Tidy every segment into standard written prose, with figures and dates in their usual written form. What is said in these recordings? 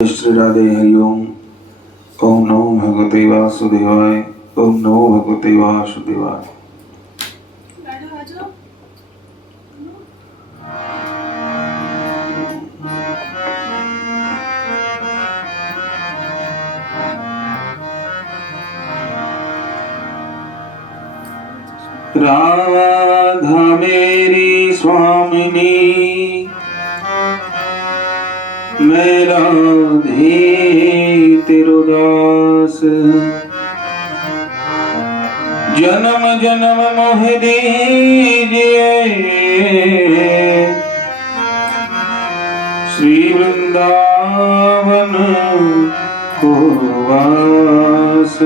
श्री राधे हरिओम। ओम नमो भगवते वासुदेवाय। ओम नमो भगवते वासुदेवाय। राधा मेरी स्वामिनी, मैं राधे तेरो दास। जन्म जन्म मोह दीजिए, श्री वृंदावन को वास।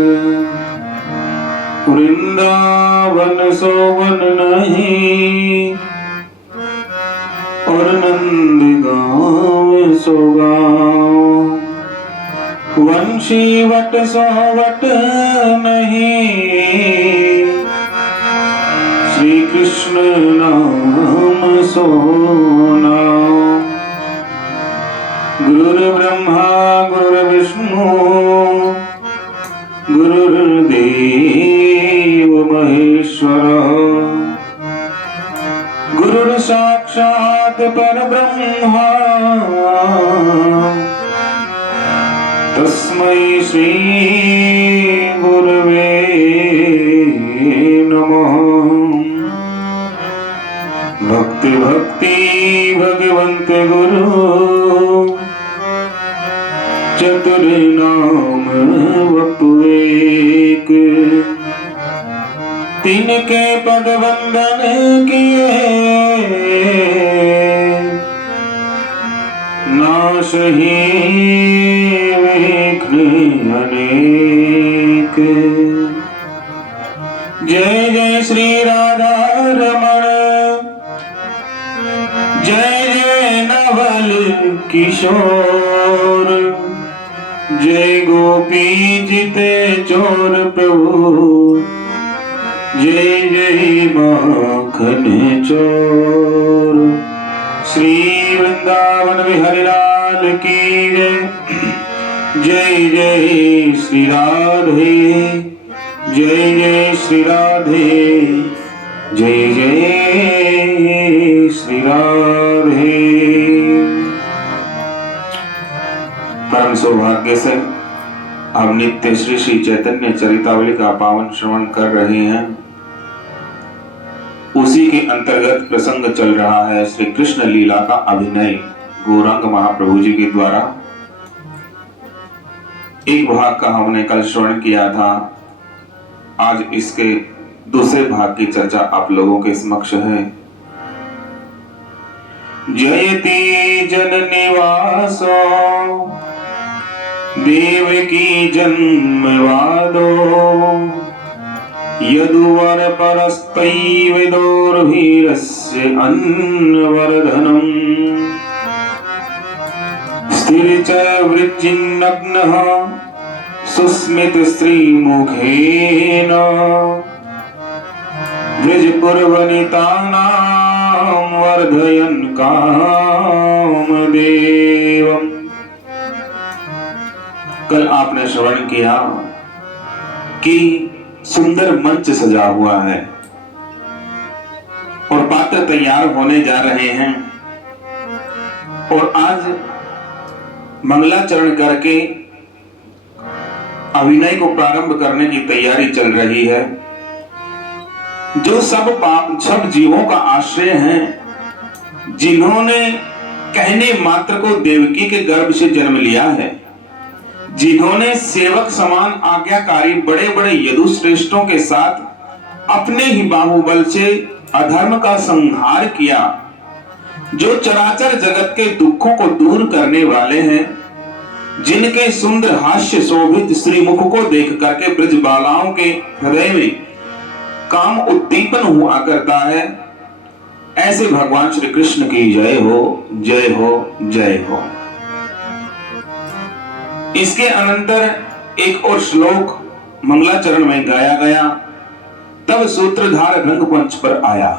वृंदावन सोवन नहीं, और नंद गाँव सो गाँव। वंशी वट सो वट नहीं, श्री कृष्ण नाम सो नाम। गुरुर्ब्रह्मा गुरुर्विष्णु गुरुर्देव महेश्वर। गुरुर् साक्षात् परब्रह्म, तस्मै श्री गुरवे नमः। भक्ति भक्ति भगवंत गुरु, चतुर नाम वपु एक। तिनके पद वंदन किए, नाशही विघ्न अनेक। जय जय श्री राधा रमण, जय जय नवल किशोर। जय गोपी जिते चोर प्रभु, जय जय माखन चोर। श्री वृंदावन बिहारी लाल की जय। जय जय श्री राधे, जय जय श्री राधे, जय जय श्री राधे। परम सौभाग्य से हम नित्य श्री श्री चैतन्य चरितावली का पावन श्रवण कर रहे हैं। उसी के अंतर्गत प्रसंग चल रहा है श्री कृष्ण लीला का अभिनय गौरांग महाप्रभु जी के द्वारा। एक भाग का हमने कल श्रवण किया था। आज इसके दूसरे भाग की चर्चा आप लोगों के समक्ष है। जयति जननी वासो, देवकी जन्मवादो। यदुवर परस्तैव दोर्भिरस्य अन्नवर्धनम्। स्थिर च वृज्जिन्नग्नः सुस्मित श्रीमुखेन। ब्रजपुरवनितानां वर्धयन् कामदेवम्। कल आपने श्रवण किया कि सुंदर मंच सजा हुआ है और पात्र तैयार होने जा रहे हैं। और आज मंगलाचरण करके अभिनय को प्रारंभ करने की तैयारी चल रही है। जो सब जीवों का आश्रय हैं, जिन्होंने कहने मात्र को देवकी के गर्भ से जन्म लिया है, जिन्होंने सेवक समान आज्ञाकारी बड़े बड़े यदुश्रेष्ठों के साथ अपने ही बाहुबल से अधर्म का संहार किया, जो चराचर जगत के दुखों को दूर करने वाले हैं, जिनके सुंदर हास्य शोभित श्रीमुख को देख करके ब्रज बालाओं के हृदय में काम उद्दीपन हुआ करता है, ऐसे भगवान श्री कृष्ण की जय हो, जय हो, जय हो। इसके अनंतर एक और श्लोक मंगलाचरण में गाया गया। तब सूत्रधार रंगमंच पर आया।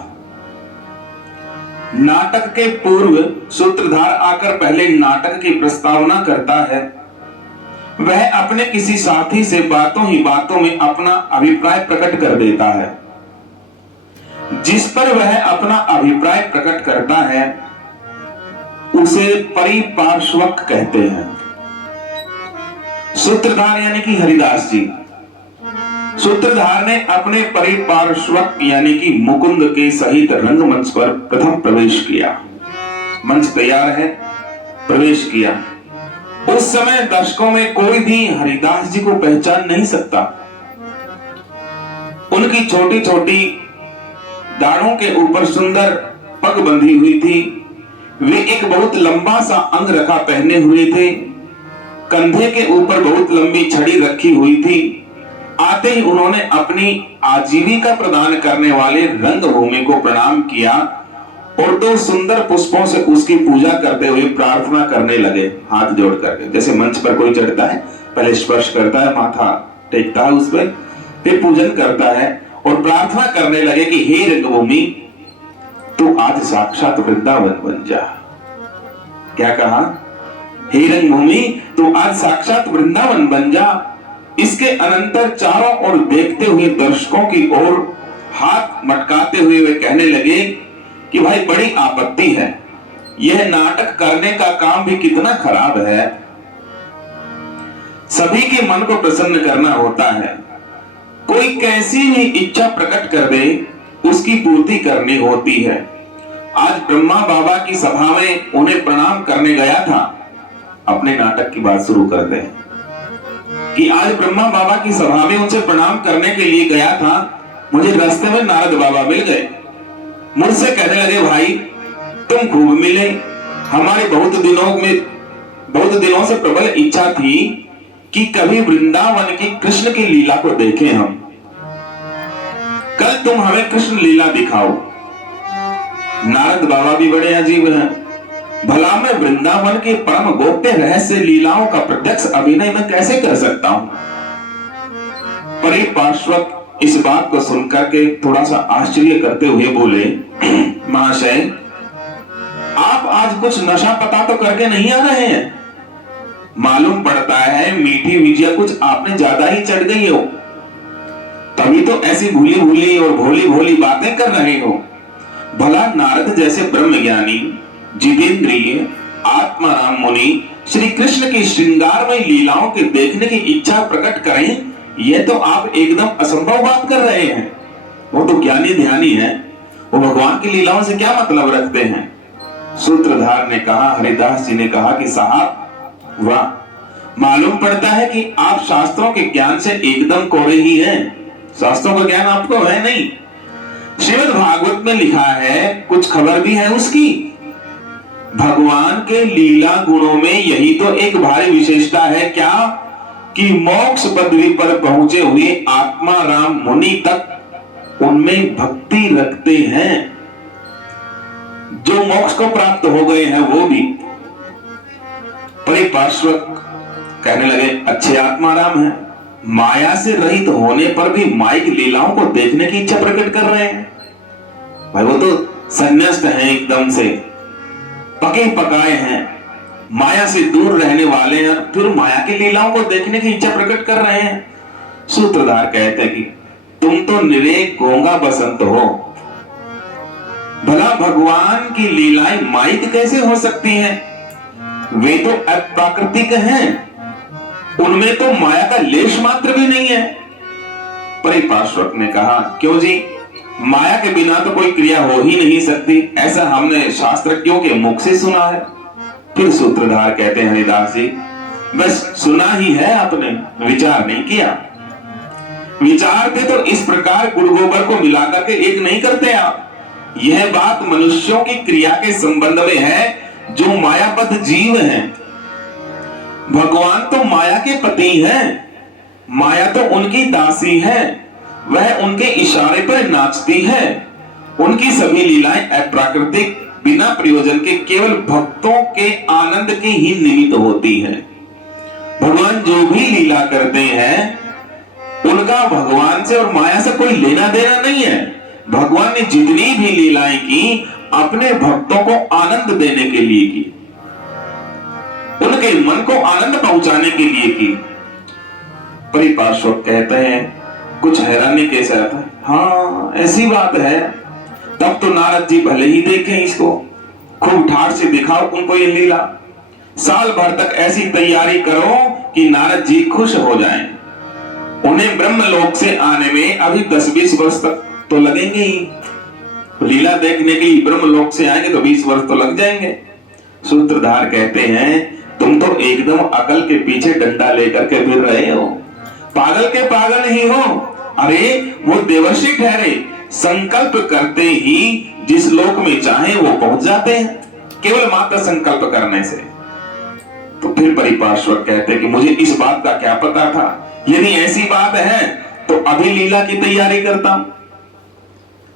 नाटक के पूर्व सूत्रधार आकर पहले नाटक की प्रस्तावना करता है। वह अपने किसी साथी से बातों ही बातों में अपना अभिप्राय प्रकट कर देता है। जिस पर वह अपना अभिप्राय प्रकट करता है उसे परिपार्श्वक कहते हैं। सूत्रधार यानी कि हरिदास जी, सूत्रधार ने अपने परिपार्श्वक यानी कि मुकुंद के सहित रंगमंच पर प्रथम प्रवेश किया। मंच तैयार है, प्रवेश किया। उस समय दर्शकों में कोई भी हरिदास जी को पहचान नहीं सकता। उनकी छोटी छोटी दाढ़ों के ऊपर सुंदर पग बंधी हुई थी। वे एक बहुत लंबा सा अंग रखा पहने हुए थे। कंधे के ऊपर बहुत लंबी छड़ी रखी हुई थी। आते ही उन्होंने अपनी आजीविका प्रदान करने वाले रंगभूमि को प्रणाम किया और दो सुंदर पुष्पों से उसकी पूजा करते हुए प्रार्थना करने लगे, हाथ जोड़ करके। जैसे मंच पर कोई चढ़ता है, पहले स्पर्श करता है, माथा टेकता है उस पर, फिर पूजन करता है और प्रार्थना करने लगे कि हे रंगभूमि, तू आज साक्षात वृंदावन बन जा। क्या कहा? हे रंगभूमि, तू आज साक्षात वृंदावन बन जा। इसके अनंतर चारों ओर देखते हुए दर्शकों की ओर हाथ मटकाते हुए वे कहने लगे कि भाई बड़ी आपत्ति है, यह नाटक करने का काम भी कितना खराब है। सभी के मन को प्रसन्न करना होता है। कोई कैसी भी इच्छा प्रकट कर दे, उसकी पूर्ति करनी होती है। आज ब्रह्मा बाबा की सभा में उन्हें प्रणाम करने गया था। अपने नाटक की बात शुरू कर रहे हैं कि आज ब्रह्मा बाबा की सभा में उनसे प्रणाम करने के लिए गया था। मुझे रास्ते में नारद बाबा मिल गए। मुझसे कहने लगे, भाई तुम खूब मिले, हमारे बहुत दिनों से प्रबल इच्छा थी कि कभी वृंदावन की कृष्ण की लीला को देखें हम। कल तुम हमें कृष्ण लीला दिखाओ। नारद बाबा भी बड़े अजीब हैं। भला मैं वृंदावन के परम गोप्य रहस्य लीलाओं का प्रत्यक्ष अभिनय में कैसे कर सकता हूं? परिपार्श्वक इस बात को सुनकर के थोड़ा सा आश्चर्य करते हुए बोले, महाशय, आप आज कुछ नशा पता तो करके नहीं आ रहे हैं? मालूम पड़ता है मीठी विजया कुछ आपने ज्यादा ही चढ़ गई हो, तभी तो ऐसी भूली भूली और भोली भोली बातें कर रहे हो। भला नारद जैसे ब्रह्मज्ञानी, जितेंद्रिय, आत्माराम मुनि श्री कृष्ण की श्रृंगार में लीलाओं के देखने की इच्छा प्रकट करें, यह तो आप एकदम असंभव बात कर रहे हैं। वो तो ज्ञानी ध्यानी है, वो भगवान की लीलाओं से क्या मतलब रखते हैं? सूत्रधार ने कहा, हरिदास जी ने कहा कि साहब वाह, मालूम पड़ता है कि आप शास्त्रों के ज्ञान से एकदम कोरे ही हैं। शास्त्रों का ज्ञान आपको है नहीं। श्रीमद् भागवत में लिखा है, कुछ खबर भी है उसकी। भगवान के लीला गुणों में यही तो एक भारी विशेषता है, क्या कि मोक्ष पदवी पर पहुंचे हुए आत्मा राम मुनि तक उनमें भक्ति रखते हैं। जो मोक्ष को प्राप्त हो गए हैं वो भी। परिपार्श्वक कहने लगे, अच्छे आत्मा राम है, माया से रहित होने पर भी माइक लीलाओं को देखने की इच्छा प्रकट कर रहे हैं। भाई वो तो संन्यास्त हैं, एकदम से पके पकाए हैं, माया से दूर रहने वाले हैं, फिर माया की लीलाओं को देखने की इच्छा प्रकट कर रहे हैं। सूत्रधार कहते हैं कि तुम तो निरे गोंगा बसंत हो। भला भगवान की लीलाएं माइक कैसे हो सकती हैं? वे तो अप्राकृतिक हैं, उनमें तो माया का लेश मात्र भी नहीं है। परिपार्श्वक ने कहा, क्यों जी, माया के बिना तो कोई क्रिया हो ही नहीं सकती, ऐसा हमने शास्त्रज्ञों के मुख से सुना है। फिर सूत्रधार कहते हैं, हरिदास जी, बस सुना ही है आपने, विचार नहीं किया। विचारते तो इस प्रकार गुड़ गोबर को मिलाकर के एक नहीं करते आप। यह बात मनुष्यों की क्रिया के संबंध में है, जो मायाबद्ध जीव हैं। भगवान तो माया के पति हैं, माया तो उनकी दासी है, वह उनके इशारे पर नाचती है। उनकी सभी लीलाएं अप्राकृतिक, बिना प्रयोजन के, केवल भक्तों के आनंद के ही निमित्त होती हैं। भगवान जो भी लीला करते हैं उनका भगवान से और माया से कोई लेना देना नहीं है। भगवान ने जितनी भी लीलाएं की अपने भक्तों को आनंद देने के लिए की, उनके मन को आनंद पहुंचाने के लिए की। परिपार्श्वक कहते हैं कुछ हैरानी के साथ, हाँ ऐसी बात है। तब तो नारद जी भले ही देखें इसको, खूब ठाठ से दिखाओ उनको ये लीला, साल भर तक ऐसी तैयारी करो कि नारद जी खुश हो जाएं। उन्हें ब्रह्मलोक से आने में अभी 10-20 वर्ष तक तो लगेंगे ही, लीला देखने के लिए ब्रह्मलोक से आएंगे तो 20 वर्ष तो लग जाएंगे। सूत्रधार कहते हैं तुम तो एकदम अकल के पीछे डंडा लेकर के फिर रहे हो, पागल के पागल ही हो। अरे वो देवर्षि ठहरे, संकल्प करते ही जिस लोक में चाहे वो पहुंच जाते हैं, केवल मात्र संकल्प करने से। तो फिर परिपार्श्वक कहते हैं कि मुझे इस बात का क्या पता था, यदि ऐसी बात है तो अभी लीला की तैयारी करता हूं।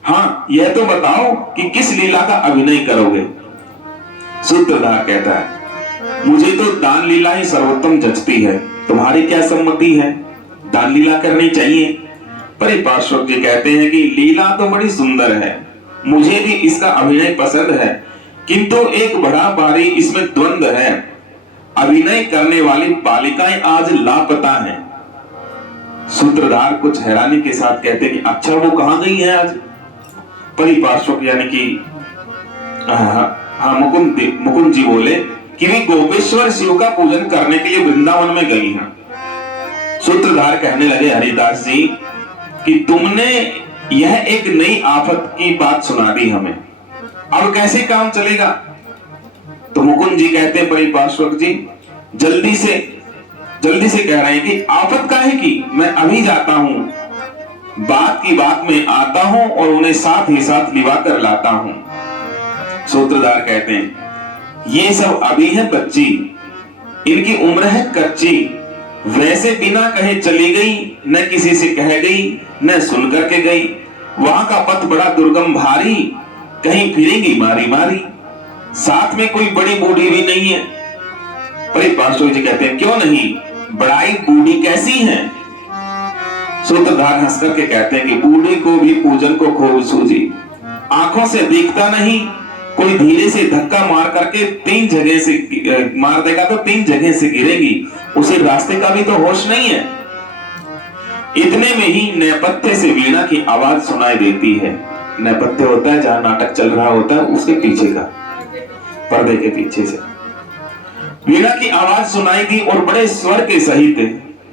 हाँ यह तो बताओ कि किस लीला का अभिनय करोगे। सूत्रधार कहता है मुझे तो दान लीला ही सर्वोत्तम जचती है, तुम्हारी क्या सम्मति है, दान लीला करनी चाहिए। परिपार्श्वक जी कहते हैं कि लीला तो बड़ी सुंदर है, मुझे भी इसका अभिनय पसंद है, किंतु एक बड़ा भारी इसमें द्वंद्व है। अभिनय करने वाली बालिकाएं आज लापता हैं। सूत्रधार कुछ हैरानी के साथ कहते हैं कि अच्छा वो कहां गई है आज। परिपार्श्वक यानी कि हाँ मुकुंद जी बोले कि वे गोपेश्वर शिव का पूजन करने के लिए वृंदावन में गई हैं। सूत्रधार कहने लगे हरिदास जी कि तुमने यह एक नई आफत की बात सुना दी हमें, अब कैसे काम चलेगा। तो मुकुंद जी कहते हैं परिपार्श्वक जी जल्दी से कह रहे हैं कि आफत काहे की, मैं अभी जाता हूं, बात की बात में आता हूं और उन्हें साथ ही साथ लिवा कर लाता हूं। सूत्रधार कहते हैं ये सब अभी है बच्ची, इनकी उम्र है कच्ची, वैसे बिना कहे चली गई, न किसी से कह गई न सुन करके गई, वहां का पथ बड़ा दुर्गम भारी, कहीं फिरेंगी मारी मारी, साथ में कोई बड़ी बूढ़ी भी नहीं है। परिपार्श्वक जी कहते हैं क्यों नहीं, बड़ाई बूढ़ी कैसी है। सूत्रधार हंस करके कहते हैं कि बूढ़ी को भी पूजन को खूब सूझी, आंखों से दिखता नहीं, कोई धीरे से धक्का मार करके 3 जगह से मार देगा तो 3 जगह से गिरेगी, उसे रास्ते का भी तो होश नहीं है। इतने में ही नेपथ्य से वीणा की आवाज सुनाई देती है। नेपथ्य होता है जहां नाटक चल रहा होता है उसके पीछे का, पर्दे के पीछे से वीणा की आवाज सुनाई दी और बड़े स्वर के सहित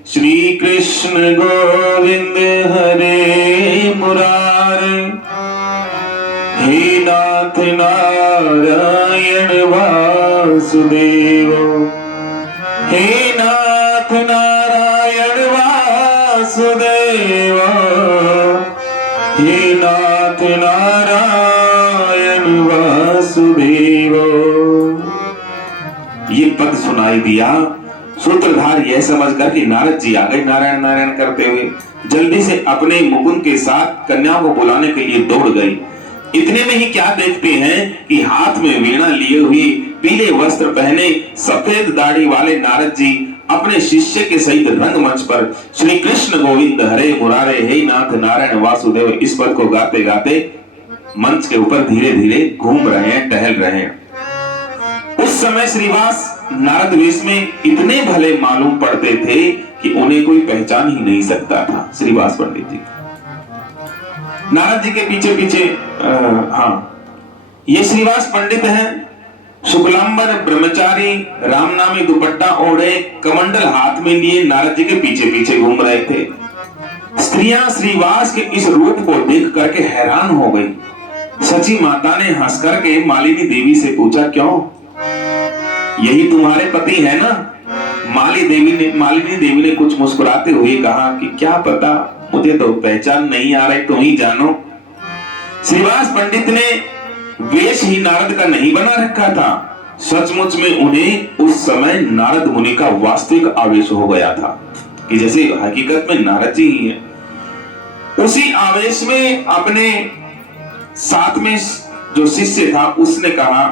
श्री कृष्ण गोविंद हरे मुरारे, हे नाथ नारायण वासुदेव, हे नाथ नारायण वासुदेव, हे नाथ नारायण वासुदेव। ये पद सुनाई दिया। सूत्रधार यह समझकर कि नारद जी आ गए नारायण नारायण करते हुए, जल्दी से अपने मुकुंद के साथ कन्याओं को बुलाने के लिए दौड़ गई। इतने में ही क्या देखते हैं कि हाथ में वीणा लिए हुए, पीले वस्त्र पहने, सफेद दाढ़ी वाले नारद जी अपने शिष्य के सहित रंगमंच पर श्री कृष्ण गोविंद हरे मुरारे, हे नाथ नारायण वासुदेव इस पद को गाते गाते मंच के ऊपर धीरे धीरे घूम रहे हैं, टहल रहे हैं। उस समय श्रीवास नारद वेश में इतने भले मालूम पड़ते थे कि उन्हें कोई पहचान ही नहीं सकता था। श्रीवास पंडित जी नारद जी के पीछे पीछे ये श्रीवास पंडित हैं, शुक्लांबर ब्रह्मचारी, राम नामी दुपट्टा ओढ़े, कमंडल हाथ में लिए नारद जी के पीछे पीछे घूम रहे थे। स्त्रियां श्रीवास के इस रूप को देख करके हैरान हो गई। सची माता ने हंस करके मालिनी देवी से पूछा क्यों, यही तुम्हारे पति है ना। मालिनी देवी ने कुछ मुस्कुराते हुए कहा कि क्या पता, मुझे तो पहचान नहीं आ रही, तुम ही जानो। श्रीवास पंडित ने वेश ही नारद का नहीं बना रखा था। सचमुच में उन्हें उस समय नारद मुनि का वास्तविक आवेश हो गया था कि जैसे हकीकत में नारद जी ही है। उसी आवेश में अपने साथ में जो शिष्य था उसने कहा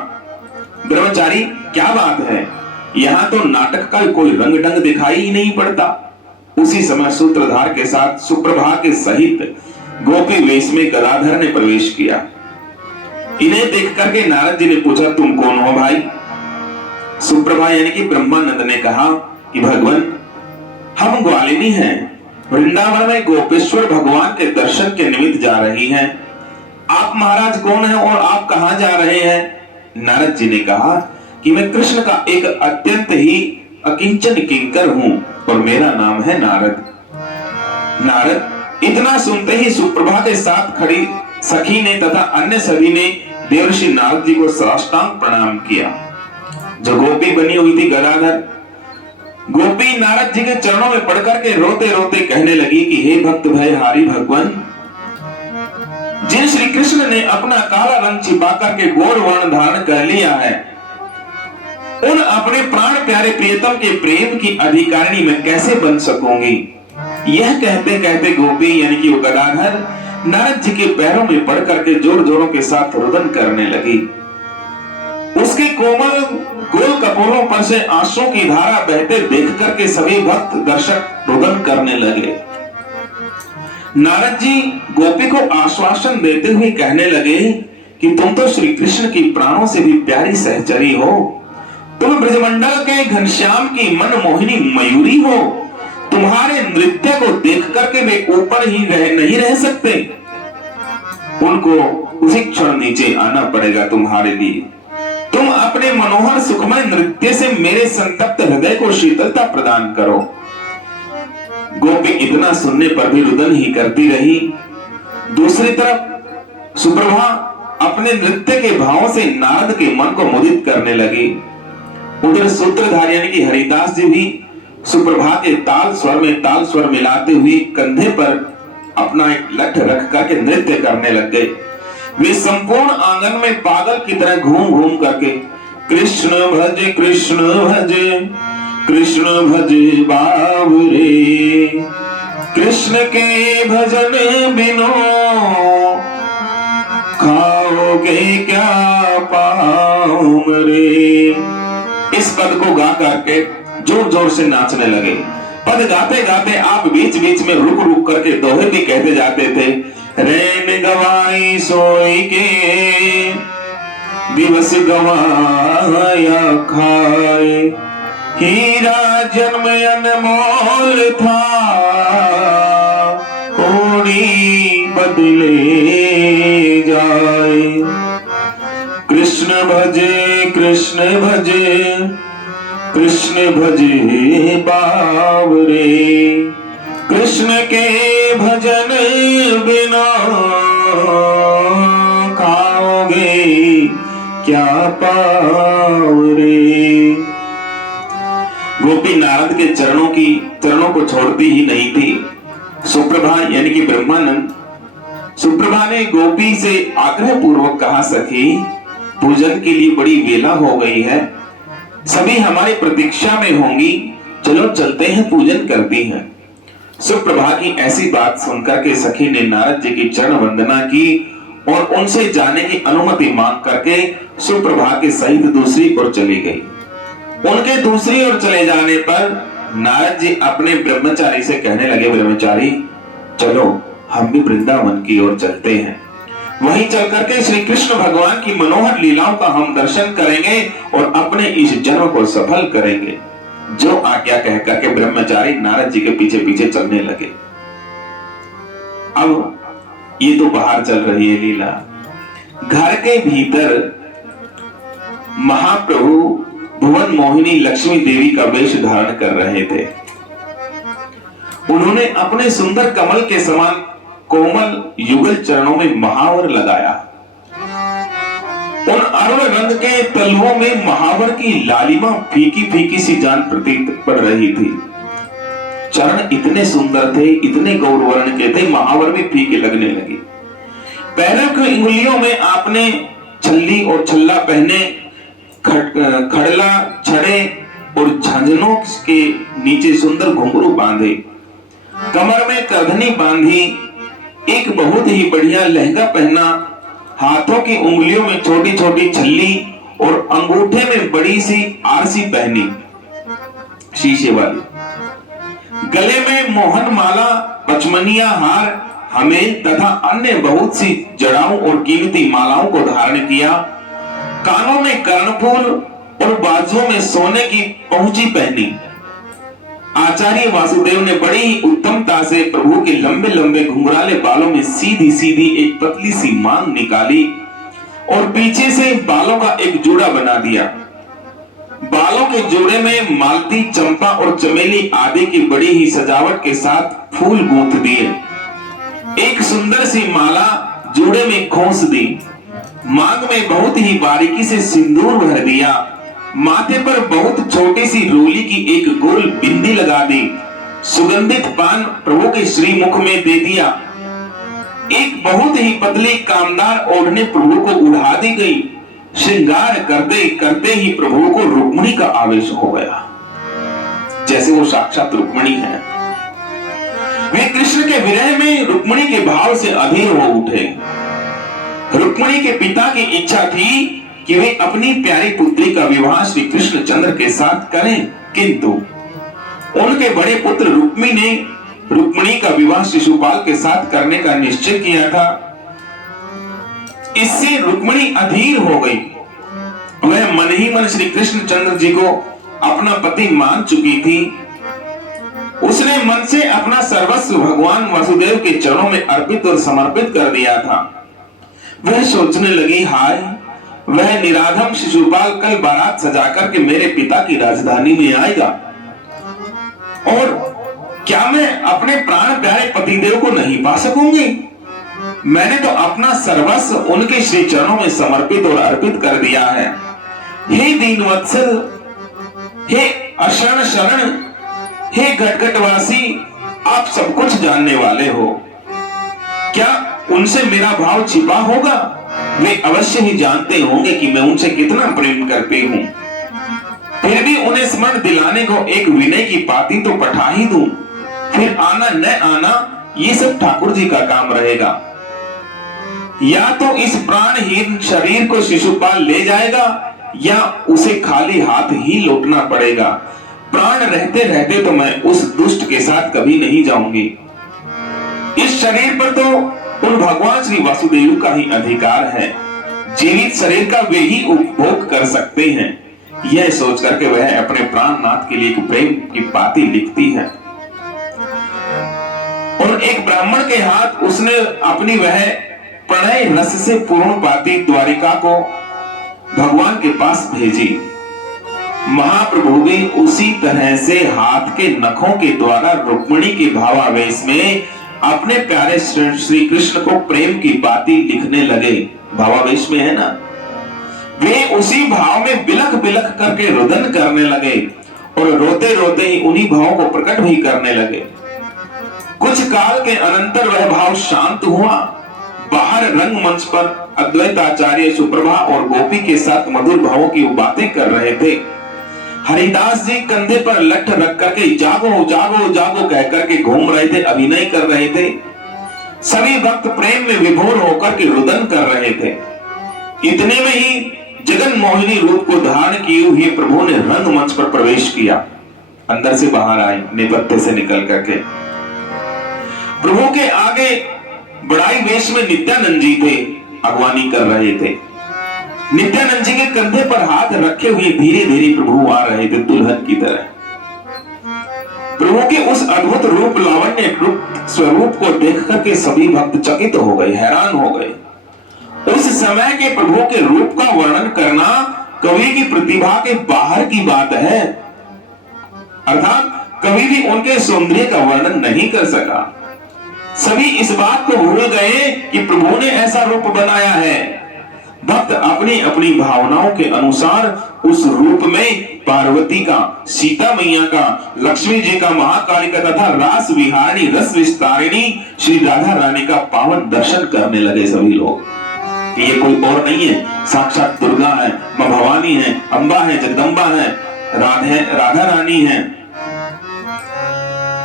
ब्रह्मचारी क्या बात है, यहां तो नाटक का कोई रंग ढंग दिखाई ही नहीं पड़ता। उसी समय सूत्रधार के साथ सुप्रभा के सहित गोपी वेश में गदाधर ने प्रवेश किया। इन्हें देख करके नारद जी ने पूछा, तुम कौन हो भाई? सुप्रभा यानी कि ब्रह्मानंद ने कहा कि भगवान, हम ग्वालिनी हैं, वृंदावन में गोपेश्वर भगवान के दर्शन के निमित्त जा रही हैं। आप महाराज कौन हैं और आप कहां जा रहे हैं? नारद जी ने कहा कि मैं कृष्ण का एक अत्यंत ही अकिंचन किंकर हूं और मेरा नाम है नारद। नारद इतना सुनते ही सुप्रभा के साथ खड़ी सखी ने तथा अन्य सभी ने देवर्षि नारद जी को साष्टांग प्रणाम किया। जो गोपी बनी हुई थी गदाधर, गोपी नारद जी के चरणों में पड़कर के रोते रोते कहने लगी कि हे भक्त भयहारी भगवान, जिन श्री कृष्ण ने अपना काला रंग छिपा करके गौर वर्ण धारण कर लिया है, उन अपने प्राण प्यारे प्रियतम के प्रेम की अधिकारिणी मैं कैसे बन सकूंगी? यह कहते कहते गोपी यानी कि वो गदाधर नारद जी के पैरों में पड़ करके जोर जोरों के साथ रुदन करने लगी। उसके कोमल गोल कपोलों पर से आंसुओं की धारा बहते देख करके सभी भक्त दर्शक रुदन करने लगे। नारद जी गोपी को आश्वासन देते हुए कहने लगे कि तुम तो श्री कृष्ण की प्राणों से भी प्यारी सहचरी हो, तुम ब्रजमंडल के घनश्याम की मन मोहिनी मयूरी हो, तुम्हारे नृत्य को देख करके वे ऊपर ही नहीं रह सकते, उनको उसी क्षण नीचे आना पड़ेगा तुम्हारे लिए। तुम अपने मनोहर सुखमय नृत्य से मेरे संतप्त हृदय को शीतलता प्रदान करो। गोपी इतना सुनने पर भी रुदन ही करती रही। दूसरी तरफ सुप्रभा अपने नृत्य के भावों से नारद के मन को मुदित करने लगी। उधर सूत्रधार यानी कि हरिदास जी भी सुप्रभा के ताल स्वर मिलाते हुए कंधे पर अपना एक लठ रख करके नृत्य करने लग गए। वे संपूर्ण आंगन में पागल की तरह घूम घूम करके कृष्ण भज कृष्ण भज कृष्ण भज बाबरे, कृष्ण के भजन बिनो खाओगे क्या पाँव रे। इस पद को गा करके जोर जोर से नाचने लगे। पद गाते गाते आप बीच बीच में रुक रुक करके दोहे भी कहते जाते थे। रैन गवाई सोई के दिवस गवाया खाए, हीरा जन्म अनमोल था कोड़ी बदले जाए। कृष्ण भजे कृष्ण भजे कृष्ण भजे बावरे, कृष्ण के भजन बिना खाओगे क्या पावरे। गोपी नारद के चरणों को छोड़ती ही नहीं थी। सुप्रभा यानी कि ब्रह्मानंद, सुप्रभा ने गोपी से आग्रह पूर्वक कहा, सखी पूजन के लिए बड़ी वेला हो गई है, सभी हमारी प्रतीक्षा में होंगी, चलो चलते हैं पूजन करती हैं। सुप्रभा की ऐसी बात सुनकर के सखी ने नारद जी की चरण वंदना की और उनसे जाने की अनुमति मांग करके सुप्रभा के सहित दूसरी ओर चली गई। उनके दूसरी ओर चले जाने पर नारद जी अपने ब्रह्मचारी से कहने लगे, ब्रह्मचारी चलो हम भी वृंदावन की ओर चलते हैं, वहीं चल करके श्री कृष्ण भगवान की मनोहर लीलाओं का हम दर्शन करेंगे और अपने इस जन्म को सफल करेंगे। जो आज्ञा कह करके ब्रह्मचारी नारद जी के पीछे पीछे चलने लगे। अब ये तो बाहर चल रही है लीला, घर के भीतर महाप्रभु भुवन मोहिनी लक्ष्मी देवी का वेश धारण कर रहे थे। उन्होंने अपने सुंदर कमल के समान कोमल युगल चरणों में महावर लगाया। उन अरुण रंग के तलवों में महावर की लालिमा फीकी फीकी सी जान प्रतीत पड़ रही थी। चरण इतने सुंदर थे, इतने गौर वर्ण के थे, महावर भी फीके लगने लगे। पैरों की अंगुलियों में आपने छल्ली और छल्ला पहने, खड़ला छड़े और झंझनों के नीचे सुंदर घुंघरू बांधे, कमर में करधनी बांधी, एक बहुत ही बढ़िया लहंगा पहना, हाथों की उंगलियों में छोटी छोटी छल्ली और अंगूठे में बड़ी सी आरसी पहनी शीशे वाली, गले में मोहन माला, पचमनिया हार हमें तथा अन्य बहुत सी जड़ाओं और कीमती मालाओं को धारण किया, कानों में कर्णफूल और बाजुओं में सोने की पहुंची पहनी। आचार्य वासुदेव ने बड़ी ही उत्तमता से प्रभु के लंबे लंबे घुंघराले बालों में सीधी सीधी एक पतली सी मांग निकाली और पीछे से बालों का एक जोड़ा बना दिया। बालों के जोड़े में मालती, चंपा और चमेली आदि की बड़ी ही सजावट के साथ फूल गूंथ दिए। एक सुंदर सी माला जोड़े में खोस दी। मांग में बहुत ही बारीकी से सिंदूर भर दिया। माथे पर बहुत छोटी सी रोली की एक गोल बिंदी लगा दी। सुगंधित पान प्रभु के श्रीमुख में दे दिया। एक बहुत ही पतली कामदार ओढ़ने प्रभु को उड़ा दी गई। श्रृंगार करते करते ही प्रभु को रुक्मिणी का आवेश हो गया, जैसे वो साक्षात रुक्मिणी है। वे कृष्ण के विरह में रुक्मिणी के भाव से अधीर हो उठे। रुक्मिणी के पिता की इच्छा थी कि वे अपनी प्यारी पुत्री का विवाह श्री कृष्ण चंद्र के साथ करें, किंतु उनके बड़े पुत्र रुक्मी ने रुक्मिणी का विवाह शिशुपाल के साथ करने का निश्चय किया था। इससे रुक्मिणी अधीर हो गई। वह मन ही मन श्री कृष्ण चंद्र जी को अपना पति मान चुकी थी। उसने मन से अपना सर्वस्व भगवान वासुदेव के चरणों में अर्पित और समर्पित कर दिया था। वह सोचने लगी, हाय, वह निराधम शिशुपाल कल बारात सजाकर के मेरे पिता की राजधानी में आएगा और क्या मैं अपने प्राण प्यारे पतिदेव को नहीं पा सकूंगी? मैंने तो अपना सर्वस्व उनके श्री चरणों में समर्पित और अर्पित कर दिया है। हे दीनवत्सल, हे अशरण शरण, हे घटघटवासी, आप सब कुछ जानने वाले हो। क्या उनसे मेरा भाव छिपा होगा? वे अवश्य ही जानते होंगे कि मैं उनसे कितना प्रेम करती हूँ। फिर भी उन्हें स्मरण दिलाने को एक विनय की पाती तो पठा ही दूं। फिर आना न आना ये सब ठाकुर जी का काम रहेगा। या तो इस प्राणहीन शरीर को शिशुपाल ले जाएगा या उसे खाली हाथ ही लौटना पड़ेगा। प्राण रहते रहते तो मैं उस दुष्ट के साथ कभी नहीं जाऊंगी। इस शरीर पर तो उन भगवान श्री वासुदेव का ही अधिकार है। जीवित शरीर का वे ही उपभोग कर सकते हैं। यह सोच करके वह अपने प्राणनाथ के लिए एक प्रेम की पाती लिखती है और एक ब्राह्मण के हाथ उसने अपनी वह प्रणय रस से पूर्ण पाती द्वारिका को भगवान के पास भेजी। महाप्रभु भी उसी तरह से हाथ के नखों के द्वारा रुक्मिणी के भावावेश में अपने प्यारे श्री कृष्ण को प्रेम की बातें लिखने लगे। भावावेश में है ना, वे उसी भाव में बिलख बिलख करके रुदन करने लगे और रोते रोते ही उन्हीं भावों को प्रकट भी करने लगे। कुछ काल के अनंतर वह भाव शांत हुआ। बाहर रंगमंच पर अद्वैताचार्य सुप्रभा और गोपी के साथ मधुर भावों की बातें कर रहे थे। हरिदास जी कंधे पर लठ रख करके जागो जागो जागो कह करके घूम रहे थे, अभिनय कर रहे थे। सभी भक्त प्रेम में विभोर होकर के रुदन कर रहे थे। इतने में ही जगन मोहिनी रूप को धारण किए हुए प्रभु ने रंगमंच पर प्रवेश किया। अंदर से बाहर आए, नेपथ्य से निकल करके प्रभु के आगे बड़ाई वेश में नित्यानंद जी थे, अगवानी कर रहे थे। नित्यानंद जी के कंधे पर हाथ रखे हुए धीरे धीरे प्रभु आ रहे थे दुल्हन की तरह। प्रभु के उस अद्भुत रूप लावण्य स्वरूप को देख करके सभी भक्त चकित हो गए, हैरान हो गए। उस समय के प्रभु के रूप का वर्णन करना कवि की प्रतिभा के बाहर की बात है, अर्थात कवि भी उनके सौंदर्य का वर्णन नहीं कर सका। सभी इस बात को भूल गए कि प्रभु ने ऐसा रूप बनाया है। भक्त अपनी अपनी भावनाओं के अनुसार उस रूप में पार्वती का, सीता मैया का, लक्ष्मी जी का, महाकाली का तथा रास विहारिणी रस विस्तारिणी श्री राधा रानी का पावन दर्शन करने लगे सभी लोग। ये कोई और नहीं है, साक्षात दुर्गा है, मां भवानी है, अम्बा है, जगदम्बा है, राधा रानी है।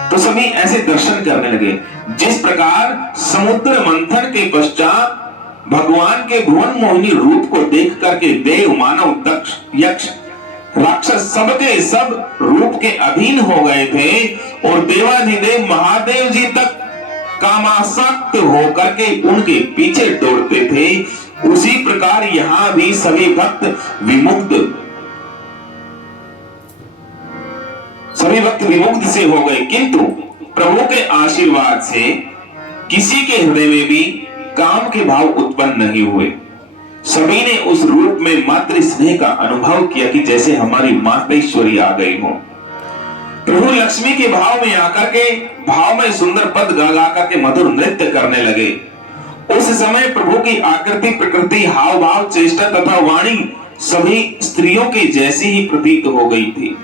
तो सभी ऐसे दर्शन करने लगे। जिस प्रकार समुद्र मंथन के पश्चात भगवान के भुवन मोहिनी रूप को देख करके देव, मानव, दक्ष, यक्ष, राक्षस सबके सब रूप के अधीन हो गए थे और देवाधिदेव महादेव जी तक कामासक्त होकर के उनके पीछे दौड़ते थे, उसी प्रकार यहां भी सभी भक्त विमुक्त से हो गए, किंतु प्रभु के आशीर्वाद से किसी के हृदय में भी काम के भाव उत्पन्न नहीं हुए। सभी ने उस रूप में मातृ स्नेह का अनुभव किया कि जैसे हमारी मातेश्वरी आ गई हो। प्रभु लक्ष्मी के भाव में आकर के भाव में सुंदर पद गा गा करके मधुर नृत्य करने लगे। उस समय प्रभु की आकृति, प्रकृति, हाव भाव, चेष्टा तथा वाणी सभी स्त्रियों के जैसी ही प्रतीत हो गई थी।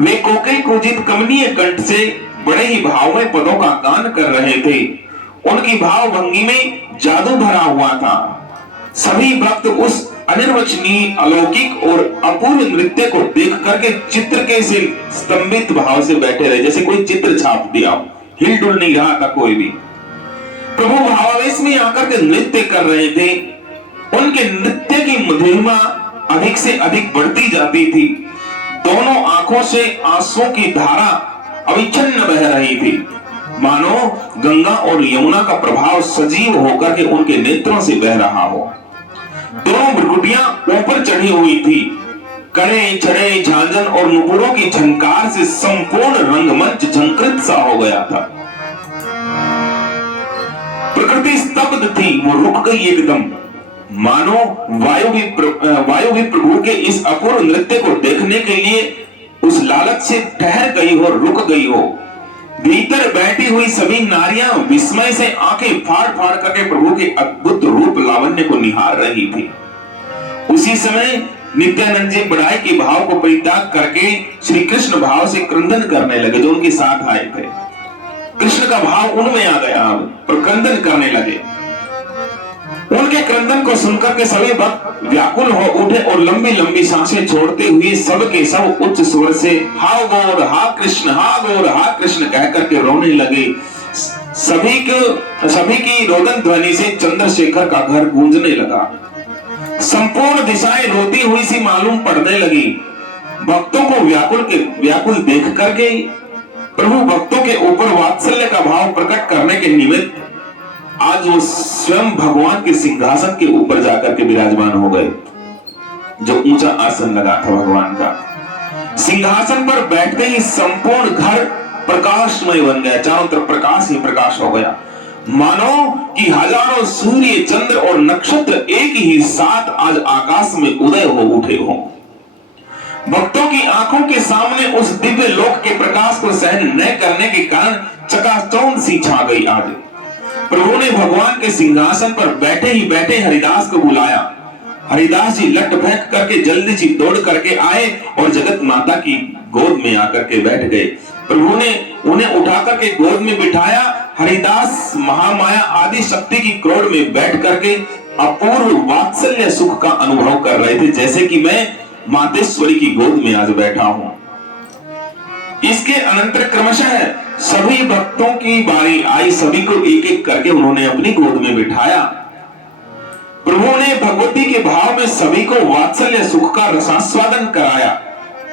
वे कोकिल कुजित कमनीय कंठ से बड़े ही भावमय पदों का गान कर रहे थे। उनकी भाव भंगी में जादू भरा हुआ था। सभी भक्त उस अनिर्वचनीय, अलौकिक और अपूर्व नृत्य को देख करके चित्र के से स्तंभित भाव से बैठे रहे, जैसे कोई चित्र छाप दिया, हिल डुल नहीं रहा था कोई भी। प्रभु भावावेश में आकर के नृत्य कर रहे थे। उनके नृत्य की मधुरिमा अधिक से अधिक बढ़ती जाती थी। दोनों आंखों से आंसुओं की धारा अविच्छिन्न बह रही थी, मानो गंगा और यमुना का प्रभाव सजीव होकर के उनके नेत्रों से बह रहा हो। दोनों भ्रुकुटियां ऊपर चढ़ी हुई थी। कड़े, छड़े, झांझन और नुपुरों की झंकार से संपूर्ण रंगमंच झंकृत सा हो गया था। प्रकृति स्तब्ध थी, वो रुक गई एकदम, मानो वायु भी प्रभु के इस अपूर्व नृत्य को देखने के लिए उस लालच से ठहर गई हो, रुक गई हो। भीतर बैठी हुई सभी नारियां विस्मय से आंखें फाड़ फाड़ करके प्रभु के अद्भुत रूप लावण्य को निहार रही थी। उसी समय नित्यानंद जी बड़ाई के भाव को परित्याग करके श्री कृष्ण भाव से क्रंदन करने लगे, जो उनके साथ आए थे। कृष्ण का भाव उनमें आ गया और क्रंदन करने लगे। उनके क्रंदन को सुनकर के सभी भक्त व्याकुल हो उठे और लंबी लंबी सांसें छोड़ते हुए सब के सब उच्च स्वर से हा गौर, हा कृष्ण, हा गौर, हा कृष्ण कह करके रोने लगे। सभी की रोदन ध्वनि से चंद्रशेखर का घर गूंजने लगा। संपूर्ण दिशाएं रोती हुई सी मालूम पड़ने लगी। भक्तों को व्याकुल देख करके प्रभु भक्तों के ऊपर वात्सल्य का भाव प्रकट करने के निमित्त आज वो स्वयं भगवान के सिंहासन के ऊपर जाकर के विराजमान हो गए। जो ऊंचा आसन लगा था भगवान का, सिंहासन पर बैठते ही संपूर्ण घर प्रकाशमय बन गया। चारों तरफ प्रकाश ही प्रकाश हो गया, मानो कि हजारों सूर्य, चंद्र और नक्षत्र एक ही साथ आज आकाश में उदय हो उठे हो। भक्तों की आंखों के सामने उस दिव्य लोक के प्रकाश को सहन न करने के कारण चकाचौंध सी छा गई। आज प्रभु ने भगवान के सिंहासन पर बैठे ही बैठे हरिदास को बुलाया। हरिदास जी लट फेंक करके जल्दी से दौड़ करके आए और जगत माता की गोद में आकर के बैठ गए। प्रभु ने उन्हें उठा करके गोद में बिठाया। हरिदास महामाया आदि शक्ति की क्रोध में बैठ करके अपूर्व वात्सल्य सुख का अनुभव कर रहे थे, जैसे कि मैं मातेश्वरी की गोद में आज बैठा हूं। इसके अनंतर क्रमशः सभी भक्तों की बारी आई। सभी को एक एक करके उन्होंने अपनी गोद में बिठाया। प्रभु ने भगवती के भाव में सभी को वात्सल्य सुख का रसास्वादन कराया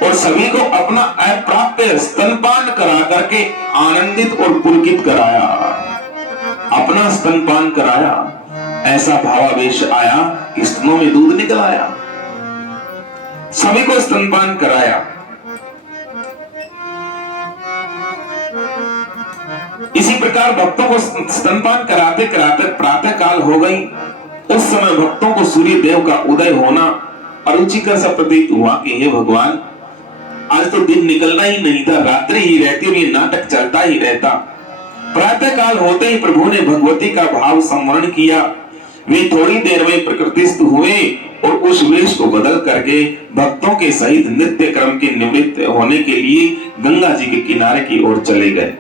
और सभी को अपना अप्राप्य स्तनपान करा करके आनंदित और पुलकित कराया। अपना स्तनपान कराया, ऐसा भावावेश आया कि स्तनों में दूध निकल आया। सभी को स्तनपान कराया। इसी प्रकार भक्तों को स्तनपान कराते कराते प्रातः काल हो गई। उस समय भक्तों को सूर्य देव का उदय होना अरुचिकर सा प्रतीत हुआ कि हे भगवान, आज तो दिन निकलना ही नहीं था, रात्रि ही रहती और ये नाटक चलता ही रहता। प्रातः काल होते ही प्रभु ने भगवती का भाव संवरण किया। वे थोड़ी देर में प्रकृतिस्थ हुए और उस वेश को बदल करके भक्तों के सहित नित्य क्रम के निवृत्त होने के लिए गंगा जी के किनारे की ओर चले गए।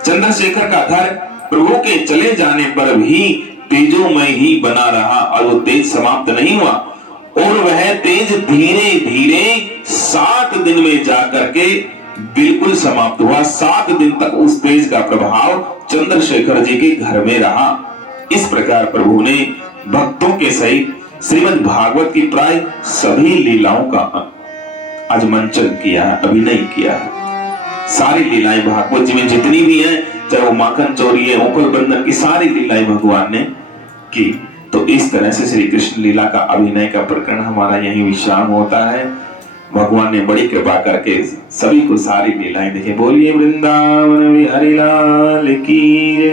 चंद्रशेखर का घर प्रभु के चले जाने पर भी तेजोमय ही बना रहा और वो तेज समाप्त नहीं हुआ, और वह तेज धीरे धीरे 7 दिन में जाकर के बिल्कुल समाप्त हुआ। 7 दिन तक उस तेज का प्रभाव चंद्रशेखर जी के घर में रहा। इस प्रकार प्रभु ने भक्तों के सहित श्रीमद् भागवत की प्राय सभी लीलाओं का आज मंचन किया है, अभिनय किया है। सारी लीलाएं भागवत में जितनी भी हैं, चाहे वो माखन चोरी है, उपल बंधन की सारी लीलाएं भगवान ने की। तो इस तरह से श्री कृष्ण लीला का अभिनय का प्रकरण हमारा यही विश्राम होता है। भगवान ने बड़ी कृपा करके सभी को सारी लीलाएं देखे। बोलिए वृंदावन बिहारी लाल की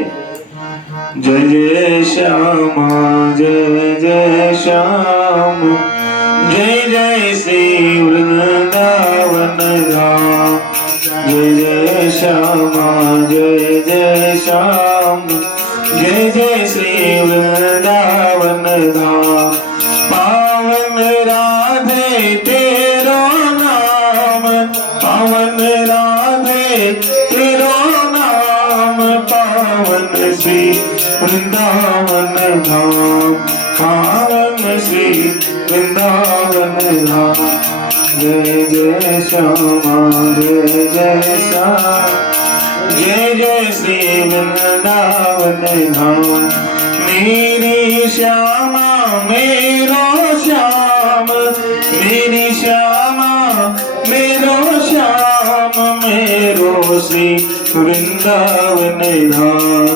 जय जय श्यामा जय जय श्याम जय जय श्री वृंदावन धाम जय जय श्यामा जय जय श्याम जय जय श्री वृंदावन धाम। पावन राधे तेरो नाम, पावन राधे तेरो नाम, पावन श्री वृंदावन धाम, पावन श्री वृंदावन धाम। जय जय श्यामा जय जय श्याम जय जय श्री वृंदावन धाम। मेरी श्यामा मेरो श्याम, मेरी श्यामा मेरो श्याम, मेरो श्री वृंदावन धाम,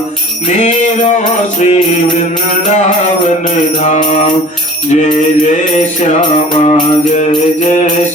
मेरो श्री वृंदावन धाम। जय जय श्यामा जय जय